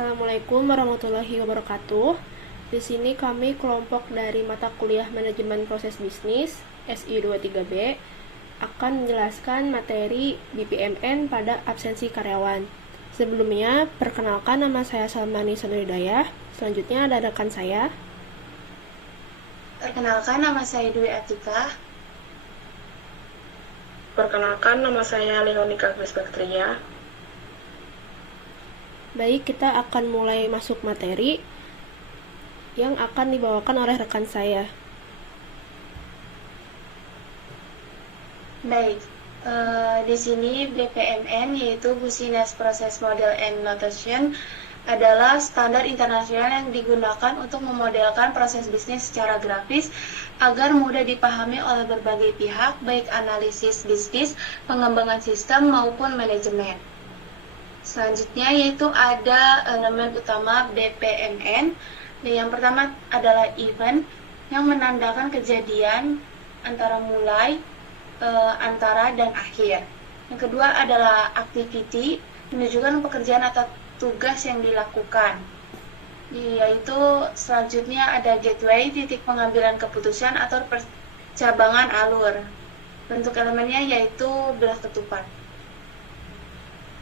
Assalamualaikum warahmatullahi wabarakatuh. Di sini kami kelompok dari mata kuliah Manajemen Proses Bisnis SI23B akan menjelaskan materi BPMN pada absensi karyawan. Sebelumnya, perkenalkan nama saya Salmani Sanudidayah. Selanjutnya ada rekan saya. Perkenalkan, nama saya Dwi Atika. Perkenalkan, nama saya Leonika Grisbacteria. Baik, kita akan mulai masuk materi yang akan dibawakan oleh rekan saya. Baik, di sini BPMN yaitu Business Process Model and Notation adalah standar internasional yang digunakan untuk memodelkan proses bisnis secara grafis agar mudah dipahami oleh berbagai pihak, baik analisis bisnis, pengembangan sistem, maupun manajemen. Selanjutnya yaitu ada elemen utama BPMN. Yang pertama adalah event yang menandakan kejadian antara mulai, antara, dan akhir. Yang kedua adalah activity, menunjukkan pekerjaan atau tugas yang dilakukan. Yaitu selanjutnya ada gateway, titik pengambilan keputusan atau percabangan alur. Bentuk elemennya yaitu belah ketupat.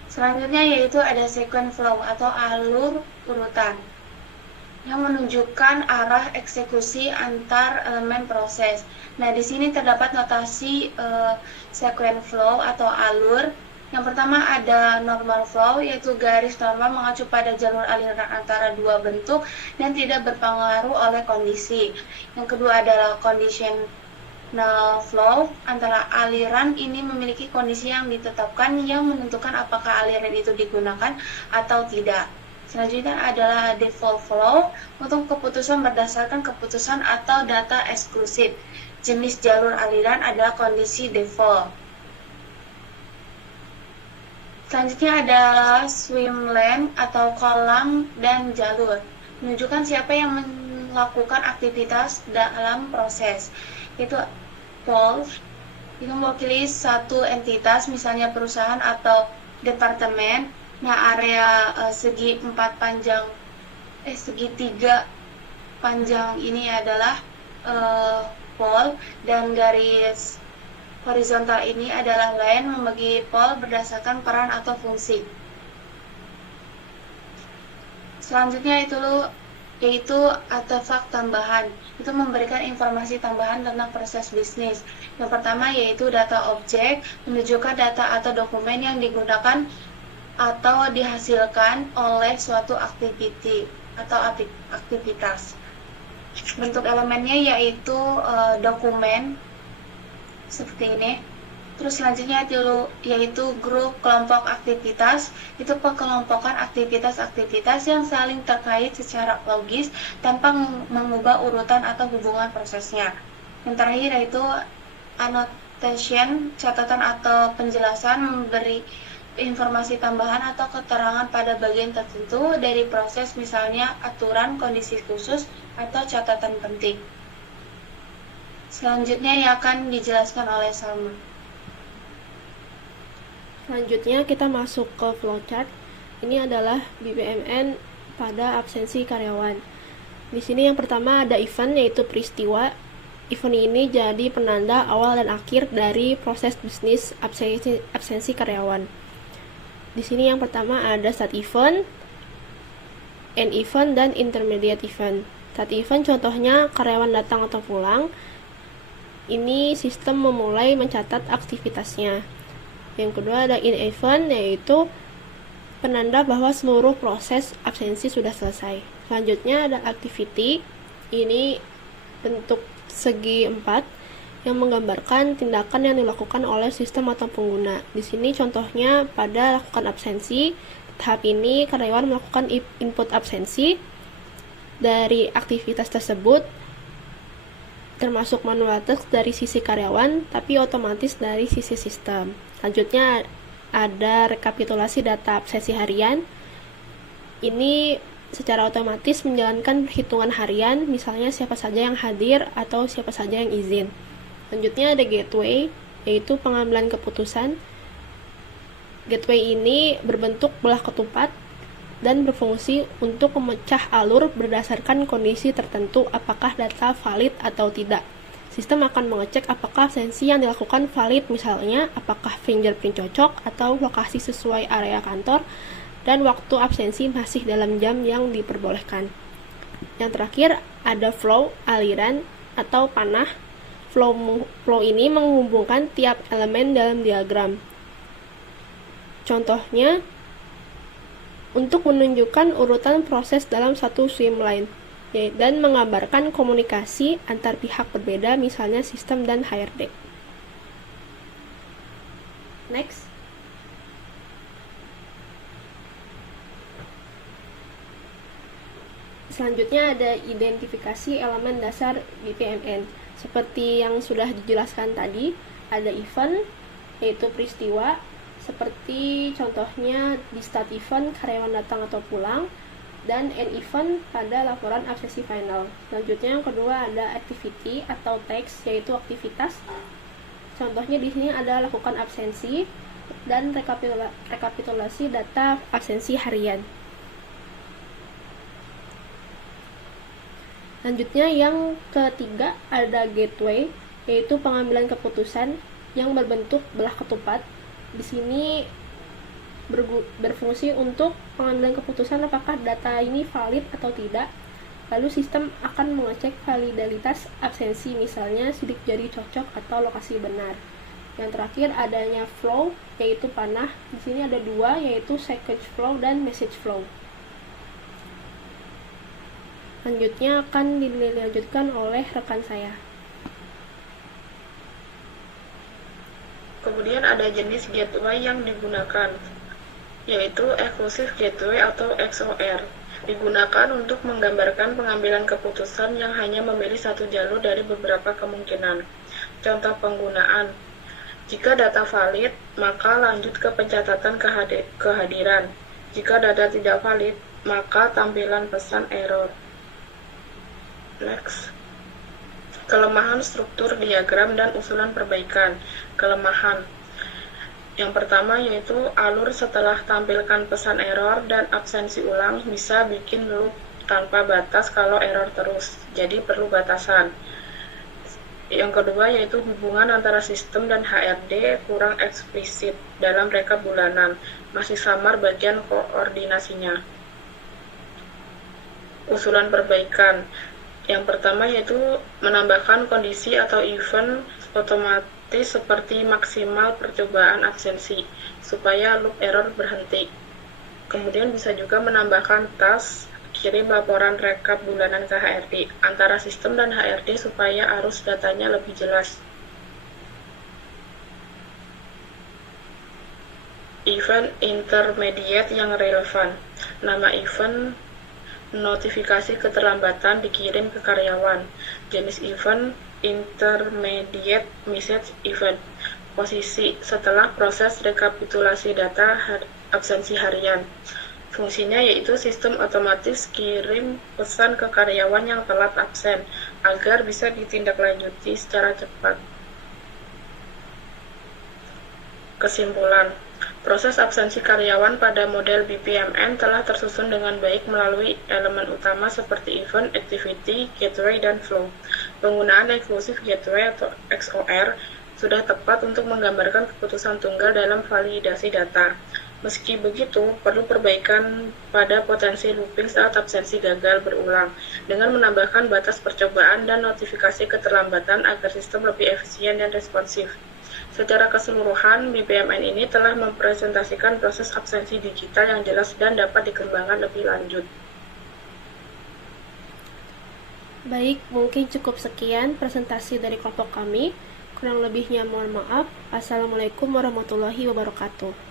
Selanjutnya yaitu ada sequence flow atau alur urutan yang menunjukkan arah eksekusi antar elemen proses. Nah, di sini terdapat notasi sequence flow atau alur. Yang pertama ada normal flow, yaitu garis normal mengacu pada jalur aliran antara dua bentuk dan tidak berpengaruh oleh kondisi. Yang kedua adalah conditional flow, antara aliran ini memiliki kondisi yang ditetapkan yang menentukan apakah aliran itu digunakan atau tidak. Selanjutnya adalah default flow untuk keputusan berdasarkan keputusan atau data eksklusif. Jenis jalur aliran adalah kondisi default. Selanjutnya adalah swim lane atau kolam dan jalur, menunjukkan siapa yang melakukan aktivitas dalam proses. Itu pole, itu mewakili satu entitas, misalnya perusahaan atau departemen. Nah, area segitiga panjang ini adalah pole, dan garis horizontal ini adalah line membagi pole berdasarkan peran atau fungsi. Selanjutnya yaitu artefak tambahan. Itu memberikan informasi tambahan tentang proses bisnis. Yang pertama yaitu data objek, menunjukkan data atau dokumen yang digunakan atau dihasilkan oleh suatu aktivitas. Bentuk elemennya yaitu dokumen seperti ini. Terus selanjutnya yaitu grup kelompok aktivitas. Itu pengelompokan aktivitas-aktivitas yang saling terkait secara logis tanpa mengubah urutan atau hubungan prosesnya. Yang terakhir yaitu annotation, catatan atau penjelasan, memberi informasi tambahan atau keterangan pada bagian tertentu dari proses, misalnya aturan, kondisi khusus, atau catatan penting. Selanjutnya yang akan dijelaskan oleh Salma. Selanjutnya kita masuk ke flowchart. Ini adalah BPMN pada absensi karyawan. Di sini yang pertama ada event, yaitu peristiwa. Event ini jadi penanda awal dan akhir dari proses bisnis absensi karyawan. Di sini yang pertama ada start event, end event, dan intermediate event. Start event contohnya karyawan datang atau pulang. Ini sistem memulai mencatat aktivitasnya. Yang kedua ada end event, yaitu penanda bahwa seluruh proses absensi sudah selesai. Selanjutnya ada activity. Ini bentuk segi 4 yang menggambarkan tindakan yang dilakukan oleh sistem atau pengguna. Di sini contohnya pada lakukan absensi. Tahap ini karyawan melakukan input absensi dari aktivitas tersebut, termasuk manual task dari sisi karyawan, tapi otomatis dari sisi sistem. Selanjutnya ada rekapitulasi data absensi harian. Ini secara otomatis menjalankan perhitungan harian, misalnya siapa saja yang hadir atau siapa saja yang izin. Selanjutnya ada gateway, yaitu pengambilan keputusan. Gateway ini berbentuk belah ketupat dan berfungsi untuk memecah alur berdasarkan kondisi tertentu apakah data valid atau tidak. Sistem akan mengecek apakah absensi yang dilakukan valid, misalnya apakah fingerprint cocok atau lokasi sesuai area kantor, dan waktu absensi masih dalam jam yang diperbolehkan. Yang terakhir ada flow, aliran atau panah. Flow ini menghubungkan tiap elemen dalam diagram. Contohnya, untuk menunjukkan urutan proses dalam satu streamline dan menggambarkan komunikasi antar pihak berbeda, misalnya sistem dan HRD. Next. Selanjutnya ada identifikasi elemen dasar BPMN. Seperti yang sudah dijelaskan tadi, ada event, yaitu peristiwa, seperti contohnya di start event, karyawan datang atau pulang, dan end event pada laporan absensi final. Selanjutnya yang kedua ada activity atau teks, yaitu aktivitas. Contohnya di sini ada lakukan absensi dan rekapitulasi data absensi harian. Selanjutnya yang ketiga ada gateway, yaitu pengambilan keputusan yang berbentuk belah ketupat. Di sini berfungsi untuk pengambilan keputusan apakah data ini valid atau tidak. Lalu sistem akan mengecek validitas absensi, misalnya sidik jari cocok atau lokasi benar. Yang terakhir adanya flow, yaitu panah. Di sini ada dua, yaitu sequence flow dan message flow. Selanjutnya akan dilanjutkan oleh rekan saya. Kemudian ada jenis gateway yang digunakan, yaitu Exclusive Gateway atau XOR. Digunakan untuk menggambarkan pengambilan keputusan yang hanya memilih satu jalur dari beberapa kemungkinan. Contoh penggunaan: jika data valid, maka lanjut ke pencatatan kehadiran. Jika data tidak valid, maka tampilan pesan error. Next. Kelemahan struktur diagram dan usulan perbaikan. Kelemahan yang pertama yaitu alur setelah tampilkan pesan error dan absensi ulang bisa bikin loop tanpa batas kalau error terus, jadi perlu batasan. Yang kedua yaitu hubungan antara sistem dan HRD kurang eksplisit dalam rekap bulanan, masih samar bagian koordinasinya. Usulan perbaikan yang pertama yaitu menambahkan kondisi atau event otomatis seperti maksimal percobaan absensi supaya loop error berhenti. Kemudian bisa juga menambahkan task kirim laporan rekap bulanan ke HRD antara sistem dan HRD supaya arus datanya lebih jelas. Event intermediate yang relevan. Nama event notifikasi keterlambatan dikirim ke karyawan. Jenis event intermediate message event. Posisi setelah proses rekapitulasi data absensi harian. Fungsinya yaitu sistem otomatis kirim pesan ke karyawan yang telat absen agar bisa ditindaklanjuti secara cepat. Kesimpulan, proses absensi karyawan pada model BPMN telah tersusun dengan baik melalui elemen utama seperti event, activity, gateway, dan flow. Penggunaan Exclusive Gateway atau XOR sudah tepat untuk menggambarkan keputusan tunggal dalam validasi data. Meski begitu, perlu perbaikan pada potensi looping saat absensi gagal berulang, dengan menambahkan batas percobaan dan notifikasi keterlambatan agar sistem lebih efisien dan responsif. Secara keseluruhan, BPMN ini telah mempresentasikan proses absensi digital yang jelas dan dapat dikembangkan lebih lanjut. Baik, mungkin cukup sekian presentasi dari kelompok kami. Kurang lebihnya mohon maaf. Assalamualaikum warahmatullahi wabarakatuh.